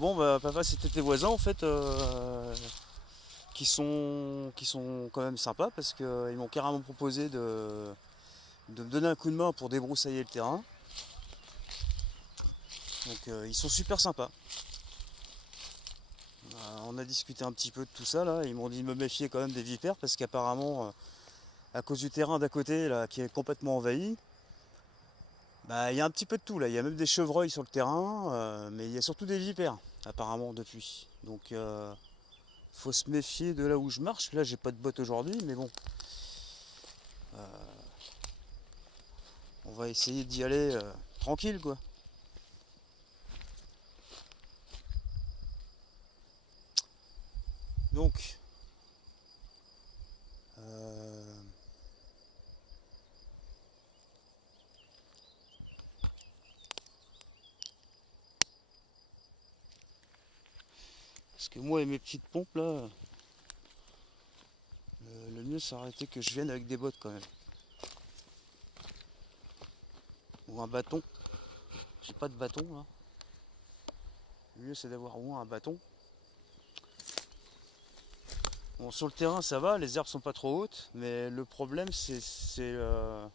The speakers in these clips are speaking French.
Bon bah papa, c'était tes voisins en fait, qui sont quand même sympas parce qu'ils m'ont carrément proposé de me donner un coup de main pour débroussailler le terrain. Donc ils sont super sympas. On a discuté un petit peu de tout ça là. Ils m'ont dit de me méfier quand même des vipères parce qu'apparemment, à cause du terrain d'à côté là qui est complètement envahi, bah il y a un petit peu de tout là. Il y a même des chevreuils sur le terrain, mais il y a surtout des vipères apparemment depuis. Donc faut se méfier de là où je marche. Là j'ai pas de bottes aujourd'hui, mais bon, on va essayer d'y aller tranquille quoi. Donc euh, parce que moi et mes petites pompes là, le mieux ça aurait été que je vienne avec des bottes quand même. Ou un bâton. J'ai pas de bâton là. Le mieux c'est d'avoir au moins un bâton. Bon, sur le terrain ça va, les herbes sont pas trop hautes, mais le problème c'est le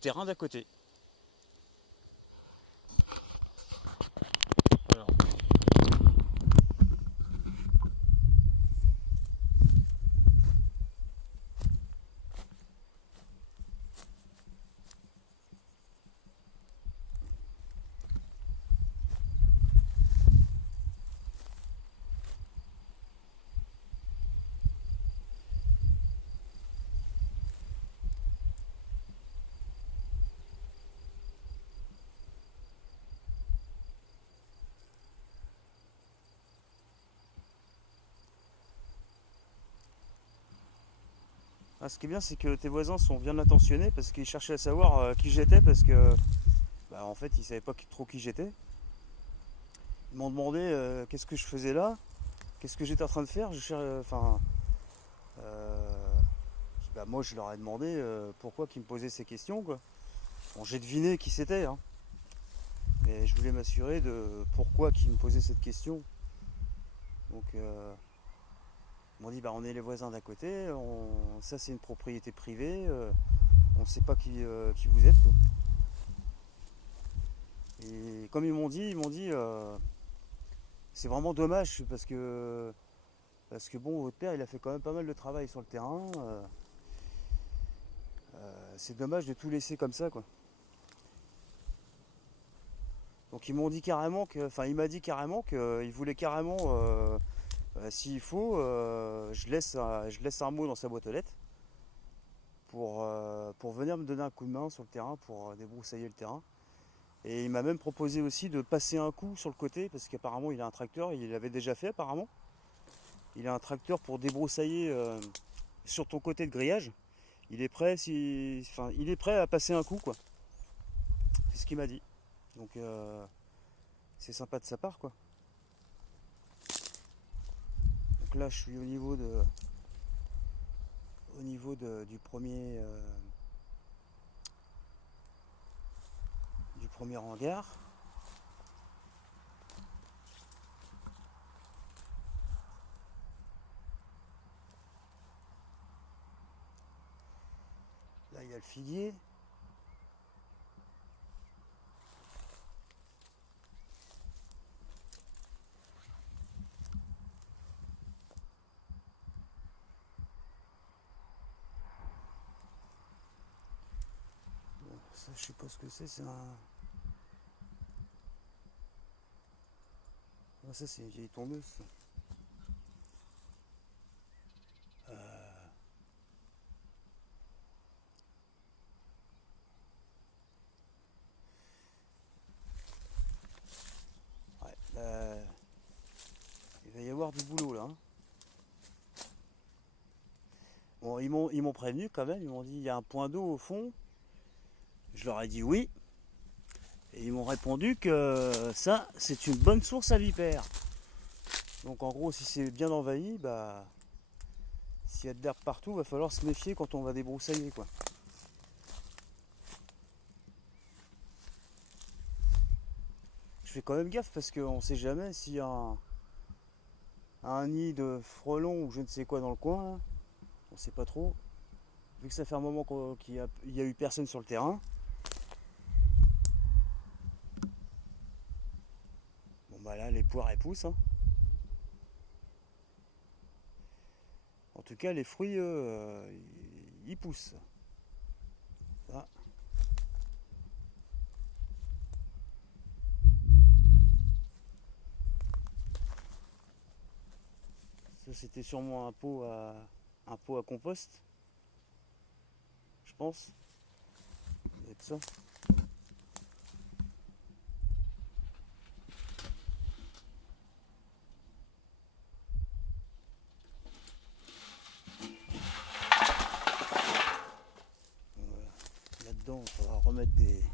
terrain d'à côté. Alors, ce qui est bien c'est que tes voisins sont bien intentionnés parce qu'ils cherchaient à savoir qui j'étais parce que bah, en fait ils savaient pas trop qui j'étais. Ils m'ont demandé qu'est-ce que je faisais là, qu'est-ce que j'étais en train de faire. Euh, bah, moi je leur ai demandé pourquoi ils me posaient ces questions quoi. Bon, j'ai deviné qui c'était, hein, mais je voulais m'assurer de pourquoi ils me posaient cette question. Donc ils m'ont dit bah on est les voisins d'à côté, ça c'est une propriété privée, on ne sait pas qui vous êtes quoi. Et comme ils m'ont dit c'est vraiment dommage parce que bon votre père il a fait quand même pas mal de travail sur le terrain. C'est dommage de tout laisser comme ça quoi. Donc ils m'ont dit carrément que, enfin il m'a dit carrément qu'il voulait carrément, s'il faut, je laisse un mot dans sa boîte aux lettres pour venir me donner un coup de main sur le terrain pour débroussailler le terrain. Et il m'a même proposé aussi de passer un coup sur le côté parce qu'apparemment il a un tracteur, il l'avait déjà fait apparemment. Il a un tracteur pour débroussailler sur ton côté de grillage. Il est prêt à passer un coup quoi. C'est ce qu'il m'a dit. Donc c'est sympa de sa part quoi. Donc là je suis du premier hangar. Là il y a le figuier. Bon, ça je sais pas ce que c'est un. Ah, ça c'est une vieille tondeuse. Ça. Ouais, il va y avoir du boulot là, hein. Bon, ils m'ont prévenu quand même, ils m'ont dit il y a un point d'eau au fond. Je leur ai dit oui. Et ils m'ont répondu que ça, c'est une bonne source à vipères. Donc en gros, si c'est bien envahi, bah s'il y a de l'herbe partout, il va falloir se méfier quand on va débroussailler quoi. Je fais quand même gaffe parce qu'on sait jamais s'il y a un nid de frelons ou je ne sais quoi dans le coin, là. On sait pas trop. Vu que ça fait un moment qu'il y a eu personne sur le terrain. Bon bah là les poires elles poussent, hein. En tout cas les fruits ils poussent. Ça. Ça c'était sûrement un pot à compost, je pense. Ça doit être ça. Voilà. Là-dedans il faudra remettre des.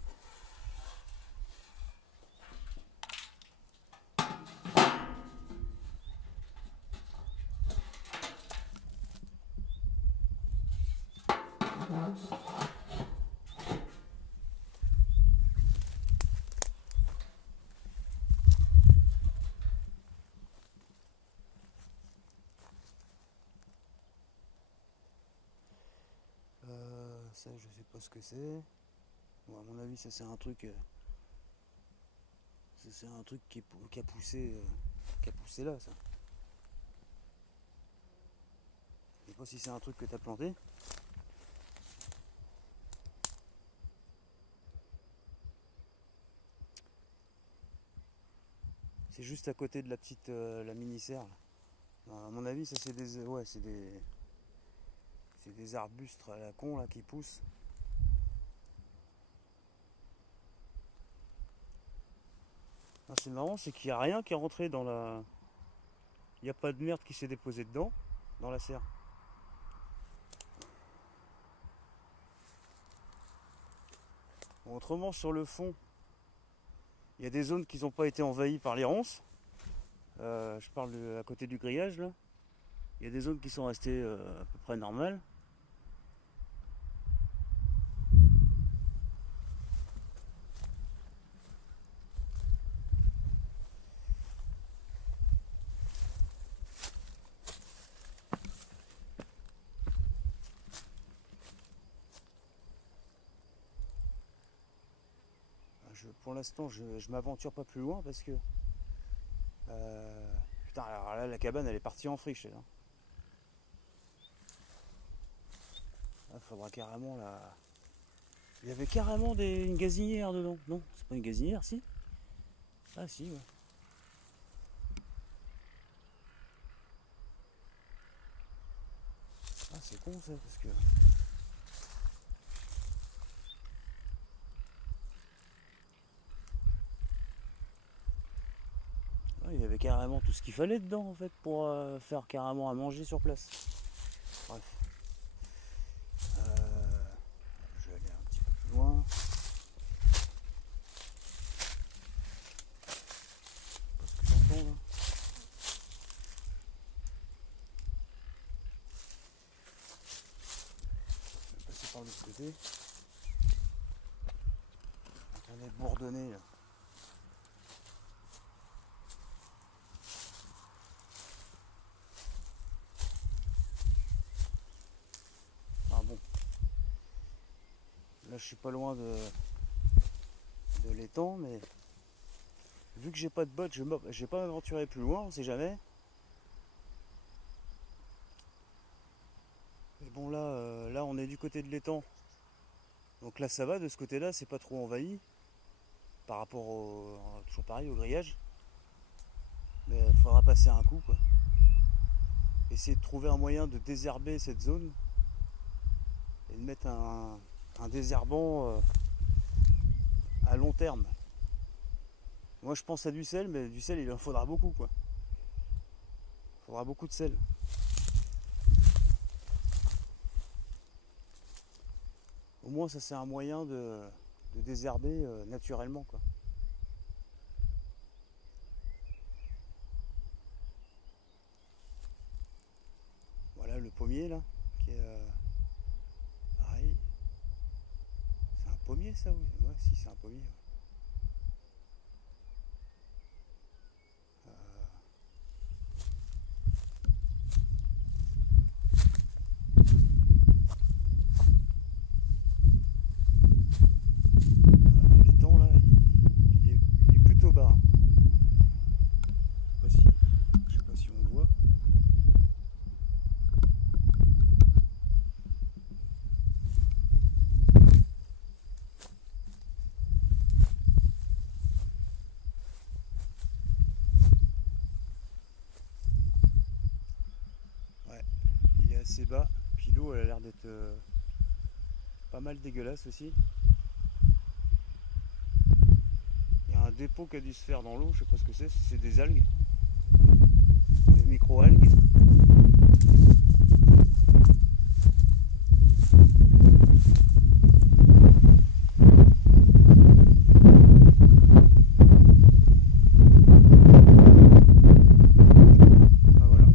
Ça je sais pas ce que c'est. Bon, à mon avis ça c'est un truc. Ça c'est un truc qui a poussé là ça. Je sais pas si c'est un truc que t'as planté. C'est juste à côté de la petite la mini serre. À mon avis ça c'est des. Ouais c'est des. C'est des arbustes à la con là qui poussent. Ah, c'est marrant, c'est qu'il n'y a rien qui est rentré dans la. Il n'y a pas de merde qui s'est déposée dedans, dans la serre. Bon, autrement, sur le fond, il y a des zones qui n'ont pas été envahies par les ronces. Je parle à côté du grillage là. Il y a des zones qui sont restées à peu près normales. Pour l'instant, je m'aventure pas plus loin parce que. Putain, alors là, la cabane elle est partie en friche. Là. Il faudra carrément la. Il y avait carrément une gazinière dedans. Non, c'est pas une gazinière, si. Ah si, ouais. Ah c'est con ça parce que. Ah, il y avait carrément tout ce qu'il fallait dedans en fait pour faire carrément à manger sur place. Bref. Je vais aller un petit peu plus loin. Pas ce que j'entends là. Je vais passer par l'autre côté. On est bourdonné là. Ah bon. Là je suis pas loin de l'étang, mais vu que j'ai pas de bottes, je vais pas m'aventurer plus loin, on sait jamais. Mais bon là on est du côté de l'étang. Donc là ça va, de ce côté-là, c'est pas trop envahi par rapport toujours pareil au grillage. Mais il faudra passer un coup quoi. Essayer de trouver un moyen de désherber cette zone et de mettre un désherbant à long terme. Moi je pense à du sel, mais du sel il en faudra beaucoup quoi. Il faudra beaucoup de sel. Au moins ça c'est un moyen de désherber naturellement quoi. Voilà le pommier là, qui est pareil. C'est un pommier ça oui. Ouais si c'est un pommier. Ouais. assez bas. Puis l'eau elle a l'air d'être pas mal dégueulasse aussi. Il y a un dépôt qui a dû se faire dans l'eau, je sais pas ce que c'est, si c'est des algues, des micro-algues. Ah voilà.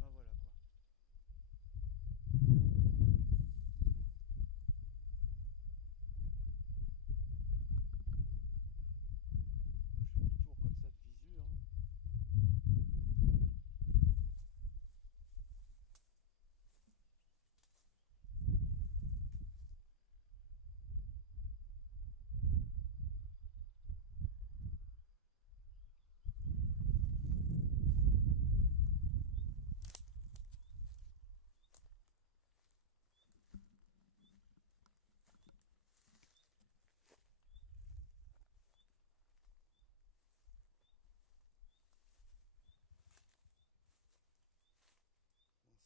Ah voilà quoi. Je fais le tour comme ça de visu, hein. Bon,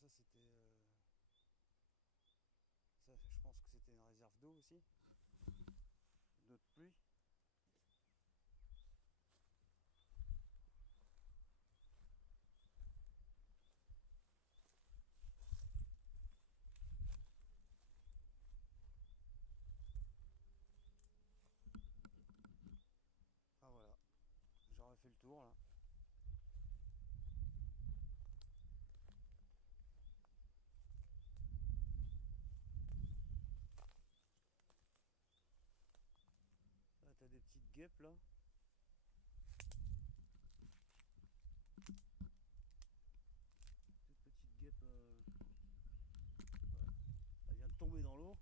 ça c'était. Ça, je pense que c'était une réserve d'eau aussi, d'eau de pluie. Ah voilà, j'aurais fait le tour là. Là t'as des petites guêpes là. Toute petite guêpe. Elle vient de tomber dans l'eau.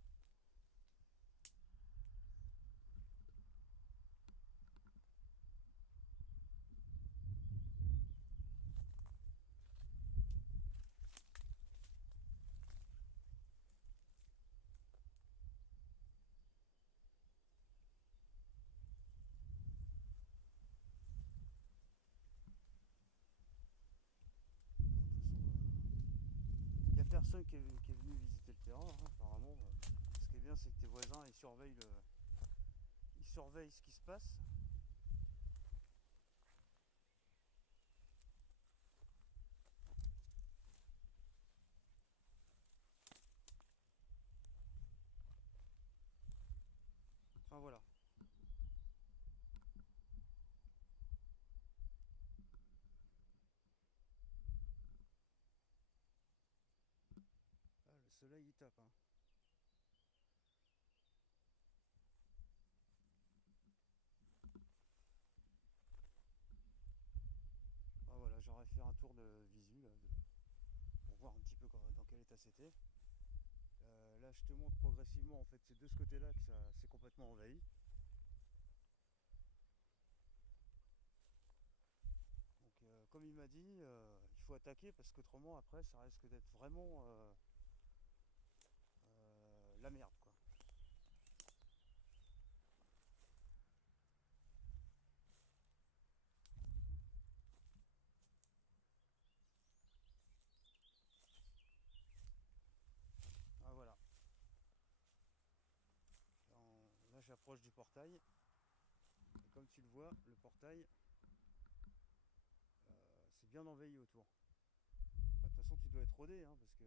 Bon, de toute façon, il n'y a personne qui est venu visiter le terrain, hein, apparemment. Ce qui est bien, c'est que tes voisins ils surveillent ce qui se passe. Enfin voilà. Ah, le soleil il tape, hein. Ah voilà, j'aurais fait un tour de visu là, pour voir un petit peu dans quel état c'était. Là, je te montre progressivement, en fait, c'est de ce côté-là que ça s'est complètement envahi. Donc, comme il m'a dit, il faut attaquer parce qu'autrement, après, ça risque d'être vraiment la merde, quoi. Ah voilà. Là, j'approche du portail. Et comme tu le vois, le portail, c'est bien envahi autour. Bah, de toute façon, tu dois être rodé, hein, parce que,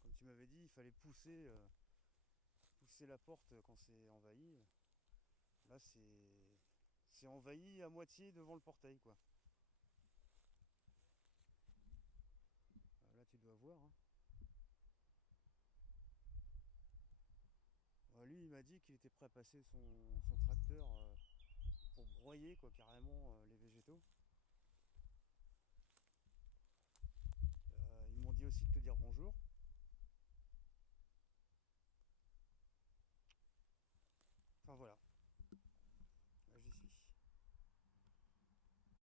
comme tu m'avais dit, il fallait pousser la porte quand c'est envahi. Là, c'est envahi à moitié devant le portail, quoi. Là, tu dois voir, hein. Lui, il m'a dit qu'il était prêt à passer son tracteur pour broyer, quoi, carrément les végétaux.